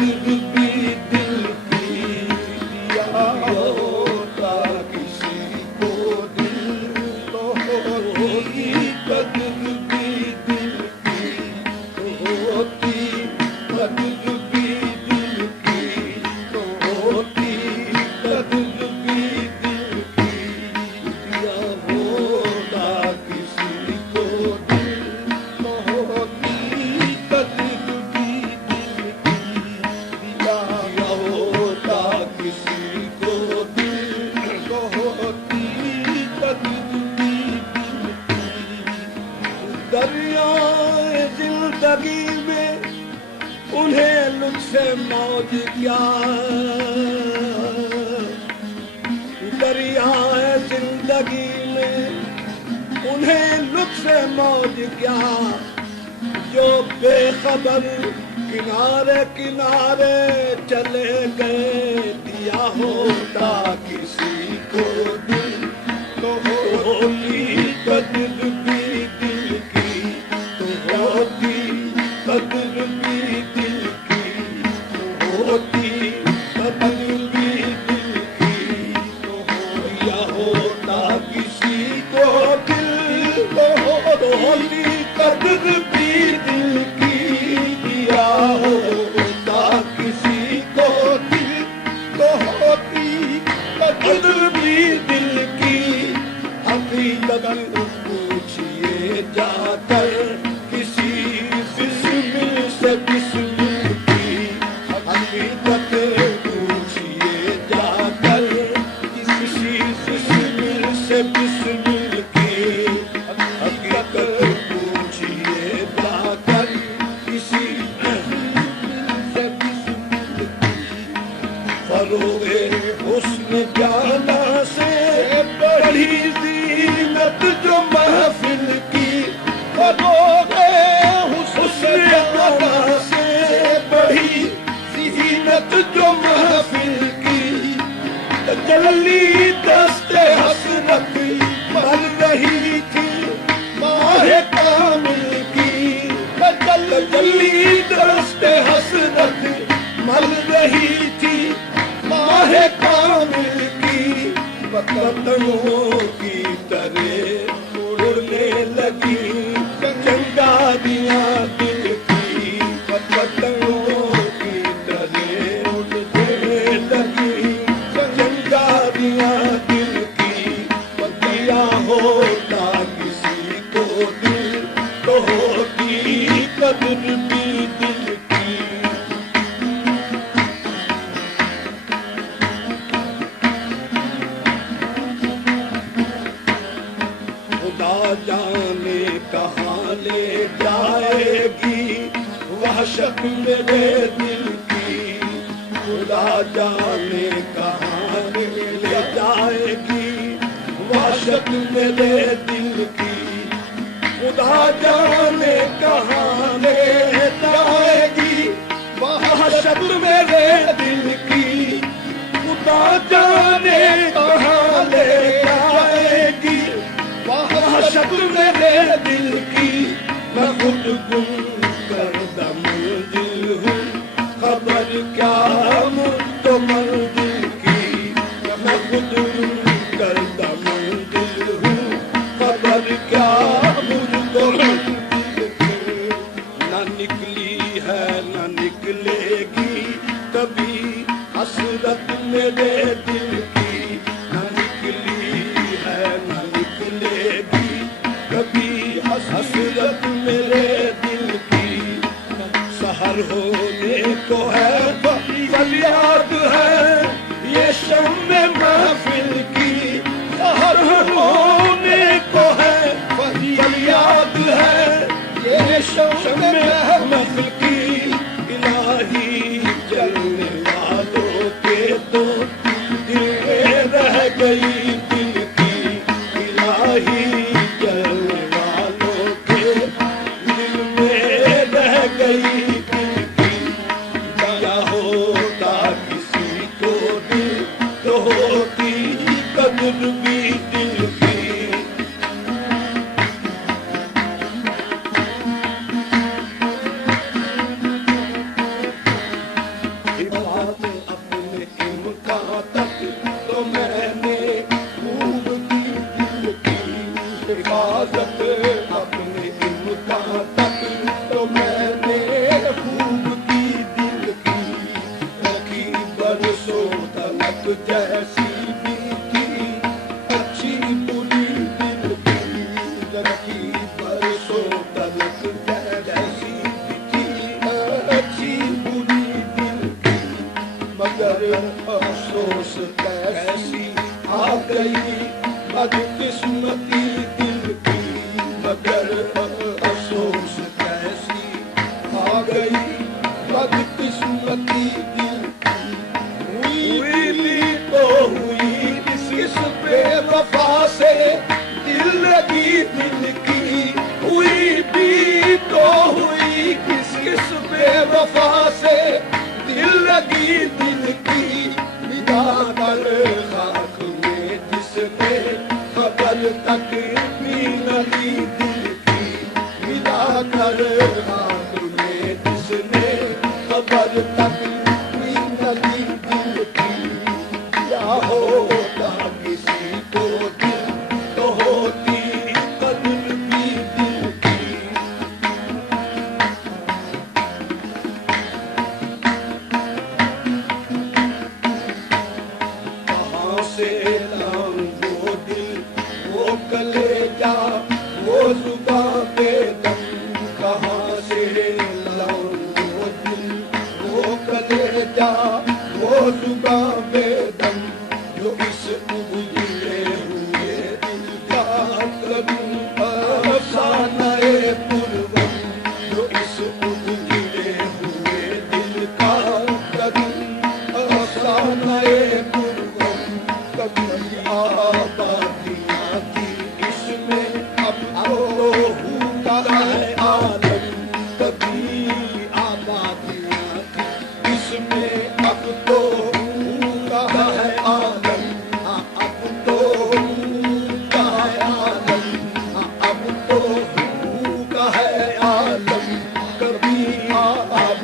قدر بھی دل کی دیا ہوتا کسی کو دل تو ہوتی قدر بھی دل کی ہوتی قدر بھی دل کی تو ہوتی قدر بھی دل کی دیا ہوتا کسی کو دل تو ہوتی قدر بھی دل کی دیا ہوتا کسی کو دل تو ہوتی قدر بھی دل کی دریائے زندگی میں انہیں لطف موج کیا دریائے زندگی میں انہیں لطف موج کیا جو بے خبر کنارے کنارے چلے گئے دیا ہوتا کسی کو دل تو ہوتی قدر بھی دل کی تو ہوتی قدر بھی دل کی تو ہوتی قدر بھی دل کی تو دیا ہوتا کسی کو دل تو ہوتی قدر بھی دل کی دیا ہوتا کسی کو دل تو ہوتی قدر بھی دل کی حقیقت پوچھئے جا کر کسی بسمل سے بسمل کی حقیقت پوچھئے جا کر کسی بسمل سے بسمل کی حقیقت پوچھئے جا کر کسی سے بسمل کی فروغ حسن جانا سے بڑی زینت جو محفل کی فروغ حسن جانا سے بڑی زینت جو محفل کی تجلی دست حسرت بن رہی تھی ماہ کامل کی تجلی دست حسرت مل رہی تھی ماہ کامل کی پتنگوں کی طرح اڑنے لگی چنگاریاں دل کی پتنگوں کی طرح اڑنے لگی چنگاریاں دل کی دیا ہوتا کسی کو دل تو ہوتی قدر بھی دل کی خدا جانے کہاں لے جائے گی وحشت میرے دل کی خدا جانے کہاں لے جائے گی وحشت میرے دل کی خدا جانے کہاں لے جائے گی وحشت میرے دل کی خدا جانے کہاں لے جائے گی وحشت میرے دل کی میں خود گم کردہ منزل ہوں خبر کیا مجھ منزل کی میں خود گم کردہ منزل ہوں خبر کیا مجھ منزل کی نہ نکلی ہے نہ نکلے گی کبھی حسرت میرے دل کی نہ نکلی ہے نہ نکلے گی کبھی حسرت میرے دل کی سحر ہونے کو ہے فریاد ہے یہ شم محفل کی سحر ہونے کو ہے فریاد ہے یہ شم محفل کی الہی جلنے والوں کے تو بات اپنے امکان تک تو میں نے خوب کی دل کی حفاظت اپنے امکان تک تو میں نے خوب کی دل کی رکھی برسوں تلک جیسی بھی تھی اچھی بری دل کی رکھی برسوں تلک جیسی بھی تھی اچھی بری دل کی مگر افسوس کیسی آ گئی بدقسمتی دل کی مگر افسوس کیسی آ گئی بدقسمتی دل کی ہوئی بھی تو ہوئی اس بے وفا سے دل لگی دل کی ہوئی بھی تو ہوئی کس بے وفا سے دل لگی دل کی مٹا کر خاک میں جس نے خبر تک بھی نہ لی دل کی مٹا کر خاک میں جس نے خبر تک بھی نہ لی دل کی کیا ہوتا کسی کو دل تو ہوتی قدر بھی دل کی کہاں سے لاؤں وہ دل وہ کلیجا وہ زباں بے دم کہاں سے لاؤں وہ دل وہ کلیجا وہ زباں بے دم جو اس اجڑے ہوئے دل کا کروں افسانہ پرغم جو اس اجڑے ہوئے دل کا کروں افسانہ پرغم کبھی آبادیاں تھی اس میں اب تو ہوتا ہے عالم کبھی آبادیاں تھی اس میں